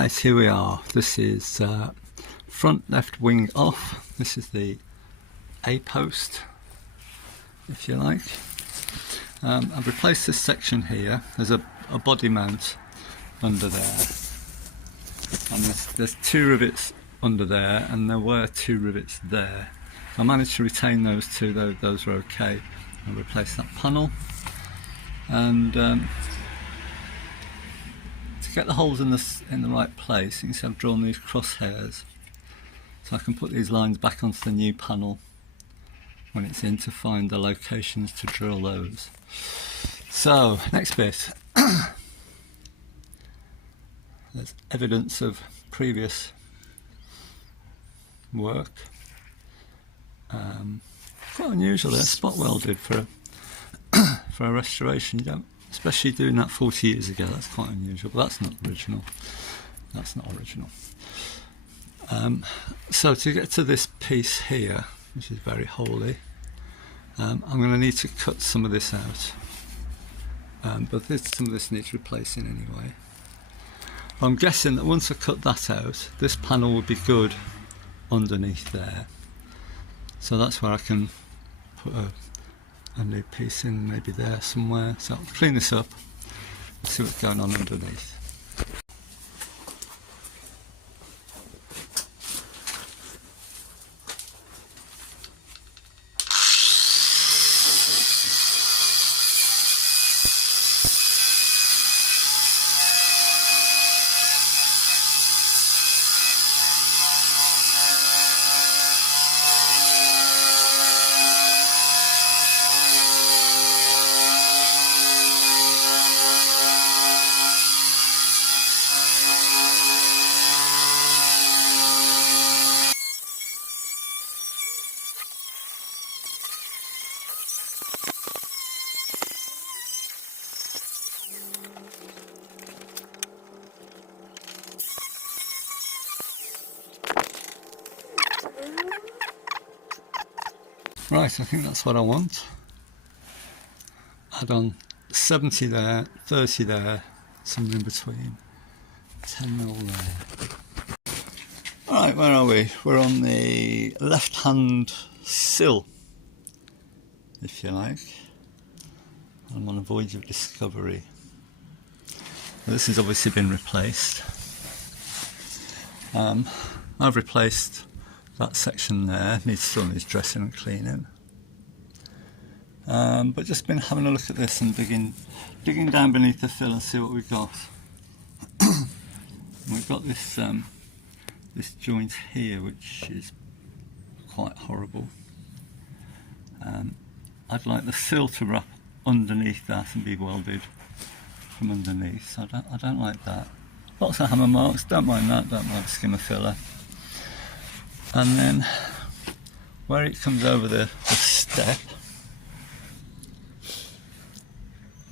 Right, here we are. This is front left wing off. This is the A post, if you like. I've replaced this section here. There's a body mount under there, and there's two rivets under there, and there were two rivets there. I managed to retain those two, though those were okay. I'll replace that panel, and to get the holes in the right place, you can see I've drawn these crosshairs, so I can put these lines back onto the new panel when it's in to find the locations to drill those. So, next bit. There's evidence of previous work. Quite unusual, they're spot welded for a restoration. You don't, especially doing that 40 years ago, that's quite unusual, but that's not original. That's not original. So to get to this piece here, which is very holy, I'm going to need to cut some of this out, but some of this needs replacing anyway. I'm guessing that once I cut that out, this panel will be good underneath there, so that's where I can put a new piece in, maybe there somewhere. So I'll clean this up and see what's going on underneath. Right, I think that's what I want. Add on 70 there, 30 there, somewhere in between, 10mm there. Alright, where are we? We're on the left-hand sill, if you like. I'm on a voyage of discovery. This has obviously been replaced. I've replaced that section there, still needs dressing and cleaning. But just been having a look at this and digging down beneath the fill and see what we've got. We've got this this joint here, which is quite horrible. I'd like the sill to wrap underneath that and be welded from underneath. So I don't like that. Lots of hammer marks, don't mind that, don't mind skimmer filler. And then where it comes over the step,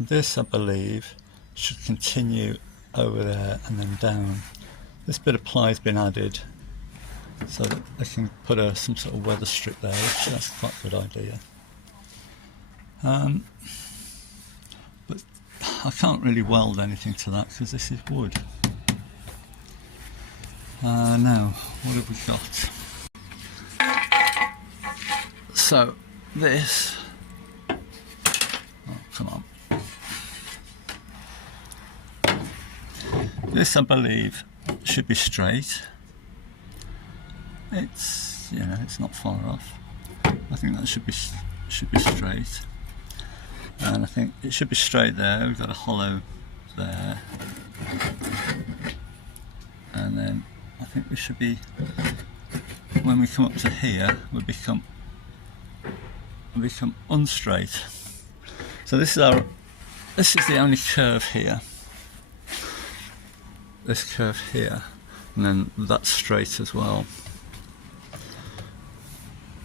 this I believe should continue over there and then down. This bit of ply has been added so that they can put some sort of weather strip there, which that's quite a good idea. But I can't really weld anything to that because this is wood. Now, what have we got? So this, oh come on, this I believe should be straight. It's, you know, it's not far off. I think that should be straight, and I think it should be straight there. We've got a hollow there, and then I think we should be, when we come up to here, we become unstraight. So this is the only curve here. This curve here, and then that's straight as well.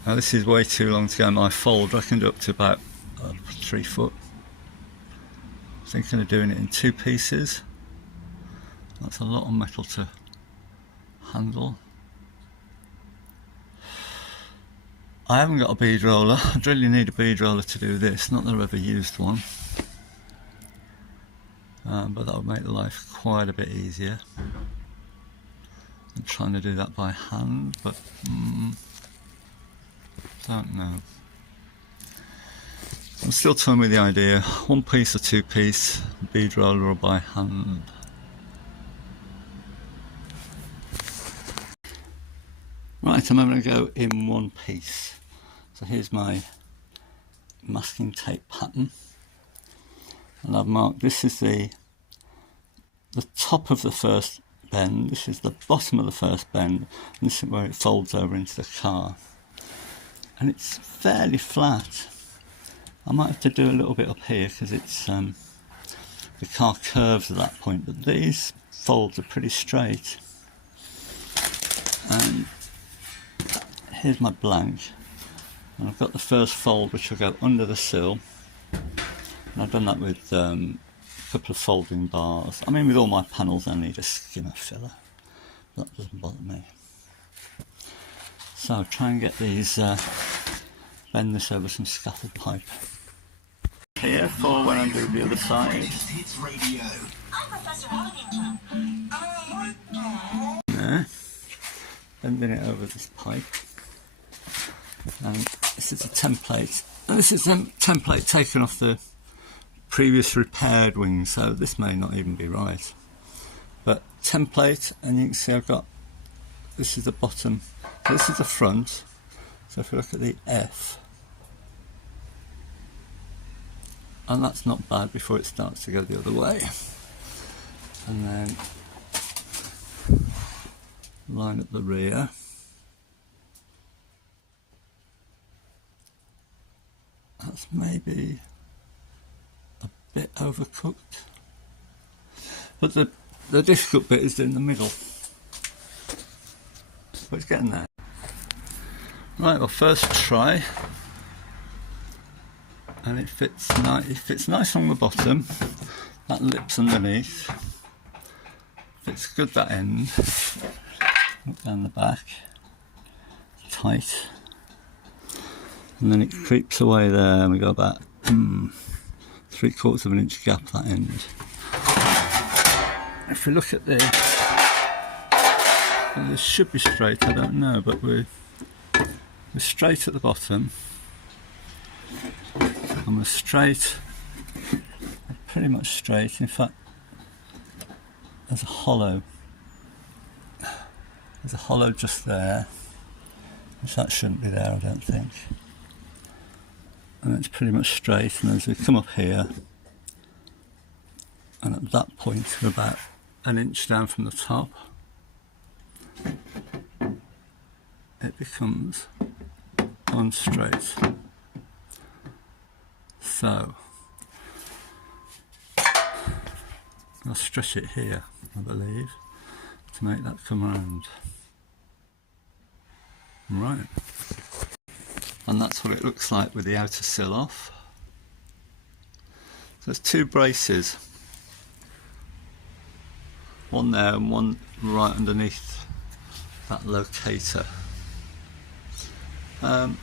Now this is way too long to go in my fold. I can do up to about 3 foot. I'm thinking of doing it in 2 pieces. That's a lot of metal to handle. I haven't got a bead roller. I'd really need a bead roller to do this, not that I've ever used one. But that would make life quite a bit easier. I'm trying to do that by hand, but don't know. I'm still toying with the idea, one piece or two piece, bead roller or by hand. Right, I'm going to go in one piece. So here's my masking tape pattern, and I've marked, this is the top of the first bend, this is the bottom of the first bend, and this is where it folds over into the car. And it's fairly flat. I might have to do a little bit up here because it's the car curves at that point, but these folds are pretty straight. And here's my blank, and I've got the first fold which will go under the sill, and I've done that with a couple of folding bars. I mean, with all my panels I need a skimmer filler, that doesn't bother me. So I'll try and get these, bend this over some scaffold pipe here for when I do the other side. There, bending it over this pipe, and this is a template, and this is a template taken off the previous repaired wing, so this may not even be right, but template. And you can see I've got, this is the bottom, this is the front, so if you look at the F, and that's not bad before it starts to go the other way, and then line up the rear, that's maybe a bit overcooked, but the difficult bit is in the middle, but it's getting there. Right, well, first try, and it fits nice on the bottom, that lip's underneath, fits good that end, look down the back, tight, and then it creeps away there, and we got about 3/4 of an inch gap that end. If we look at this, well, this should be straight, I don't know, but we're straight at the bottom, and we're straight, pretty much straight. In fact, there's a hollow just there, which that shouldn't be there, I don't think, and it's pretty much straight. And as we come up here, and at that point we're about an inch down from the top, it becomes unstraight. So I'll stretch it here, I believe, to make that come around. Right, and that's what it looks like with the outer sill off. So there's two braces, one there and one right underneath that locator. I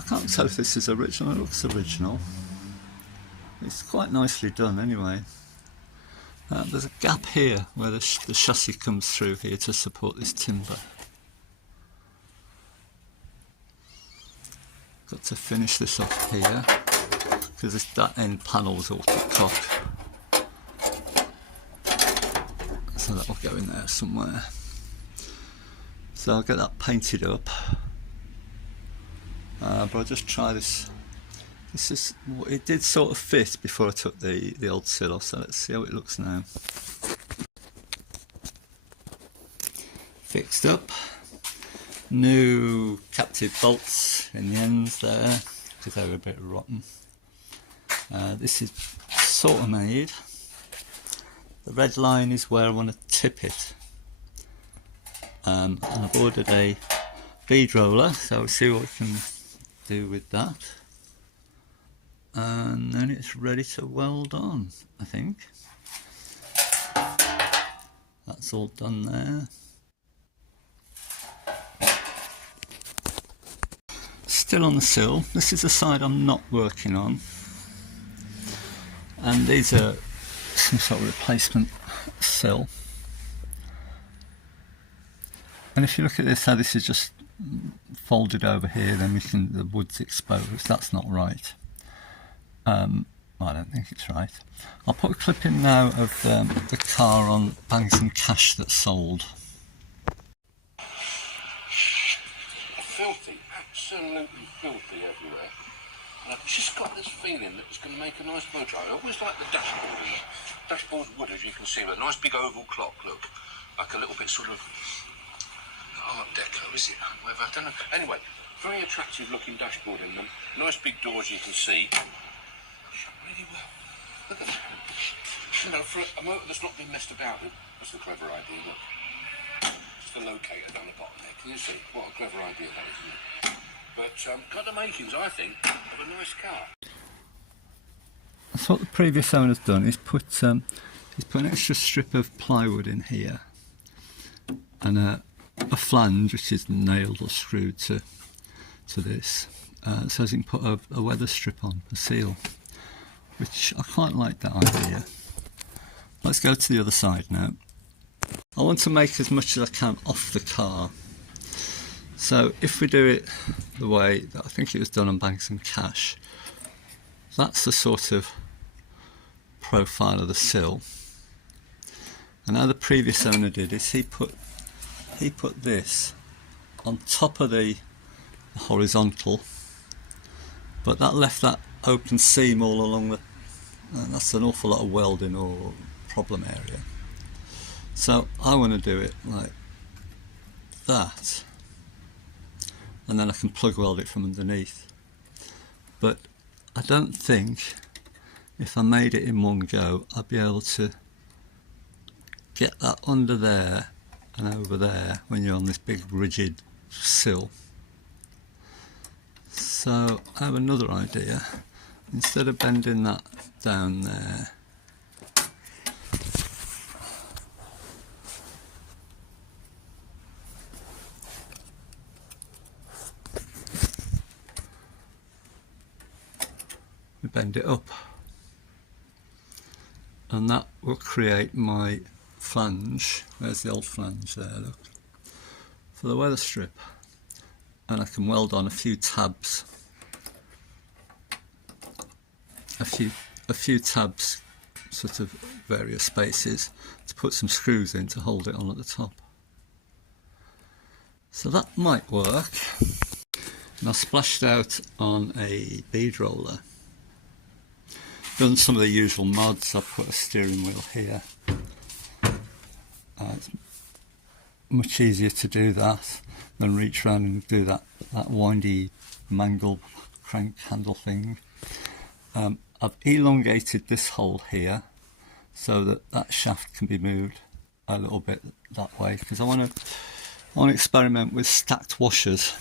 can't tell if this is original. It looks original. It's quite nicely done anyway. There's a gap here where the chassis comes through here to support this timber. Got to finish this off here because that end panel's all to cock, so that will go in there somewhere. So I'll get that painted up, but I'll just try this. This is, it did sort of fit before I took the old sill off, so let's see how it looks now. Fixed up, new captive bolts in the ends there because they were a bit rotten. This is sort of made. The red line is where I want to tip it. And I've ordered a bead roller, so we'll see what we can do with that. And then it's ready to weld on, I think. That's all done there. Still on the sill. This is the side I'm not working on. And these are some sort of replacement sill. And if you look at this, how this is just folded over here, then the wood's exposed. That's not right. I don't think it's right. I'll put a clip in now of the car on Bangs and Cash that sold. Filthy, absolutely filthy everywhere. And I've just got this feeling that it's going to make a nice motor. I always like the dashboard in it. Dashboard's wood, as you can see, with a nice big oval clock, look. Like a little bit sort of Art Deco, is it? Whatever, I don't know. Anyway, very attractive looking dashboard in them. Nice big doors, you can see. Shut really well. Look at that. You know, for a motor that's not been messed about with, that's a clever idea, look. Just a locator down the bottom there. Can you see? What a clever idea that is, isn't it? But got the makings, I think, of a nice car. That's what the previous owner's done. He's put an extra strip of plywood in here, and a flange which is nailed or screwed to this, so he can put a weather strip on, a seal, which I quite like that idea. Let's go to the other side now. I want to make as much as I can off the car. So if we do it the way that I think it was done on Banks and Cash, that's the sort of profile of the sill. And how the previous owner did is he put this on top of the horizontal, but that left that open seam all along the, and that's an awful lot of welding or problem area. So I want to do it like that, and then I can plug weld it from underneath. But I don't think if I made it in one go I'd be able to get that under there and over there when you're on this big rigid sill. So I have another idea. Instead of bending that down there, we bend it up, and that will create my flange. There's the old flange there, look, for the weather strip, and I can weld on a few tabs, a few tabs, sort of various spaces, to put some screws in to hold it on at the top. So that might work. And I splashed out on a bead roller. Done some of the usual mods. I've put a steering wheel here. It's much easier to do that than reach around and do that windy mangle crank handle thing. I've elongated this hole here so that shaft can be moved a little bit that way, because I want to experiment with stacked washers,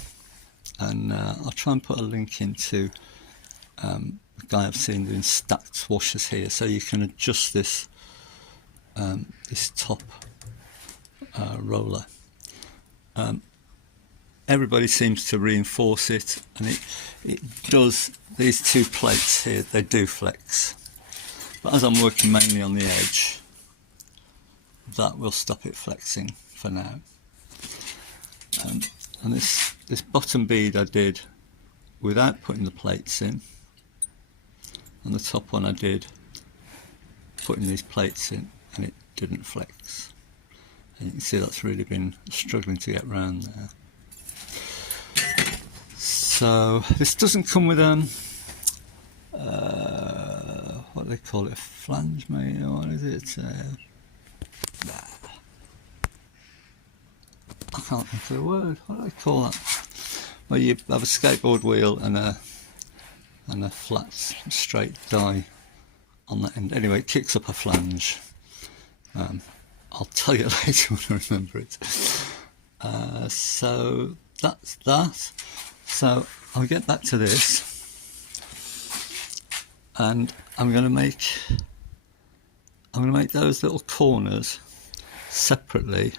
and I'll try and put a link into the guy I've seen doing stacked washers here, so you can adjust this this top roller. Everybody seems to reinforce it, and it does. These two plates here, they do flex, but as I'm working mainly on the edge, that will stop it flexing for now. And this bottom bead I did without putting the plates in, and the top one I did putting these plates in, and it didn't flex. And you can see that's really been struggling to get round there. So this doesn't come with what do they call it, a flange, mate, or what is it? I can't think of the word. What do they call that? Well, you have a skateboard wheel and a flat straight die on that end. Anyway, it kicks up a flange. I'll tell you later when I remember it. So that's that. So I'll get back to this, and I'm going to make those little corners separately,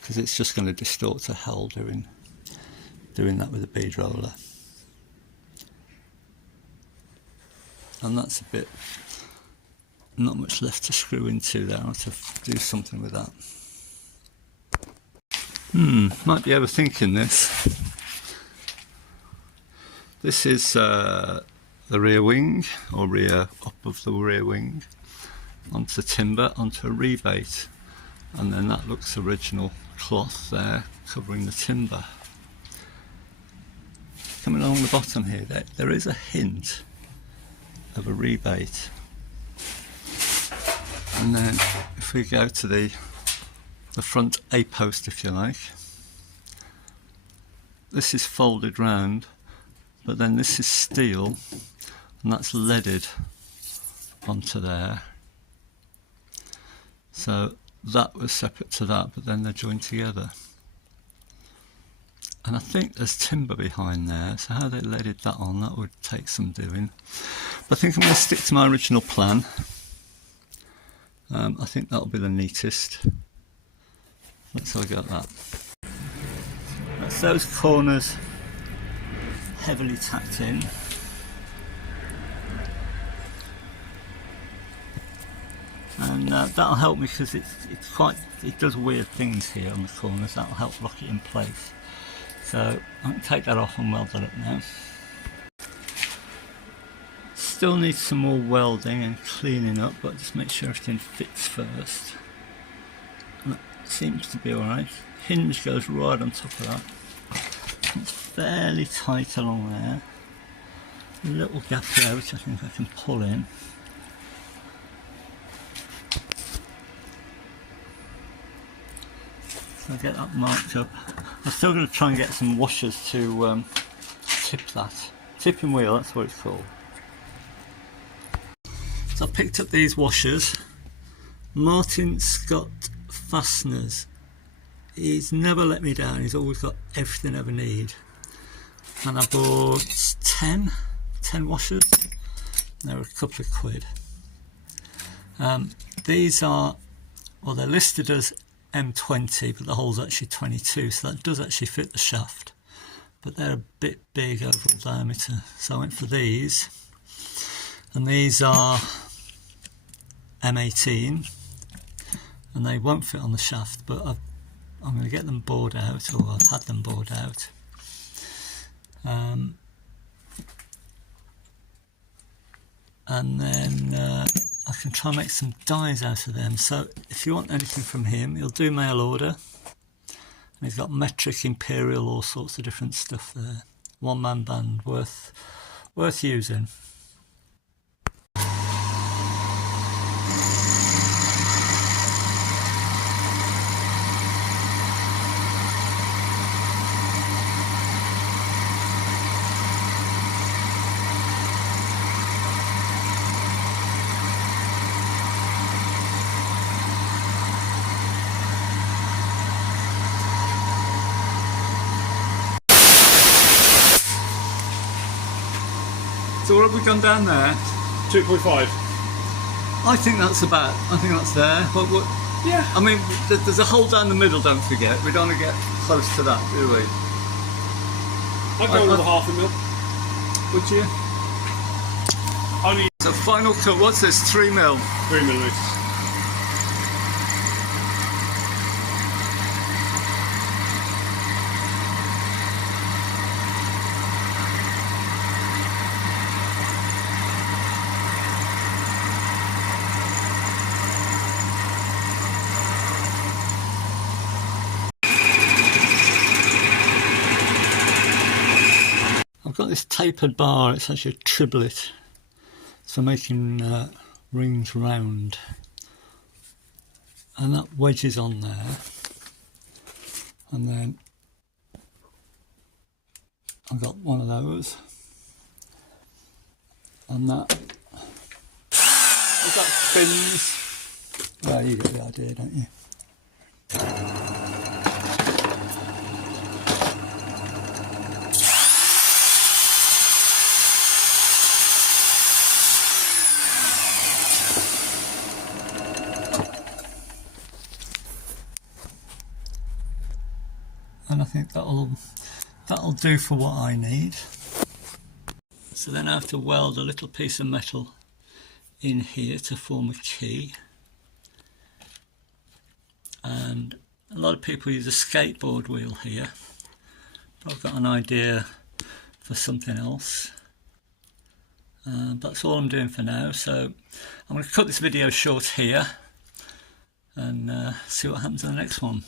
because it's just going to distort to hell doing that with a bead roller. And that's a bit, not much left to screw into there. I'll have to do something with that. Might be overthinking this. This is the rear wing, or rear up of the rear wing, onto timber, onto a rebate, and then that looks original cloth there covering the timber. Coming along the bottom here, there is a hint of a rebate. And then if we go to the front A post, if you like, this is folded round, but then this is steel and that's leaded onto there. So that was separate to that, but then they're joined together. And I think there's timber behind there, so how they leaded that on, that would take some doing. But I think I'm going to stick to my original plan. I think that'll be the neatest. Let's have a go at that. That's those corners heavily tacked in. And that'll help me because it does weird things here on the corners. That'll help lock it in place. So I can take that off and weld that up now. Still needs some more welding and cleaning up, but just make sure everything fits first. That seems to be alright. Hinge goes right on top of that. It's fairly tight along there. A little gap there which I think I can pull in. So I get that marked up. I'm still going to try and get some washers to tip that. Tipping wheel, that's what it's called. So I picked up these washers. Martin Scott Fasteners. He's never let me down, he's always got everything I ever need. And I bought 10 washers. They were a couple of quid. These are, well, they're listed as M20, but the hole's actually 22, so that does actually fit the shaft. But they're a bit big overall diameter, so I went for these. And these are M18, and they won't fit on the shaft, but I'm going to get them bored out, or I've had them bored out. And then I can try and make some dies out of them. So if you want anything from him, he'll do mail order. And he's got metric, imperial, all sorts of different stuff there. One-man band, worth using. So what have we gone down there? 2.5. I think that's there. What? Yeah. I mean, there's a hole down the middle, don't forget. We don't want to get close to that, do we? I'd go with a half a mil. Would you? Only So final cut, what's this, 3 mil? 3 millimetres. I've got this tapered bar, it's actually a triplet. It's for making rings round. And that wedges on there. And then I've got one of those. And that spins. Well, you get the idea, don't you? And I think that'll do for what I need. So then I have to weld a little piece of metal in here to form a key, and a lot of people use a skateboard wheel here, but I've got an idea for something else. That's all I'm doing for now, so I'm going to cut this video short here and see what happens in the next one.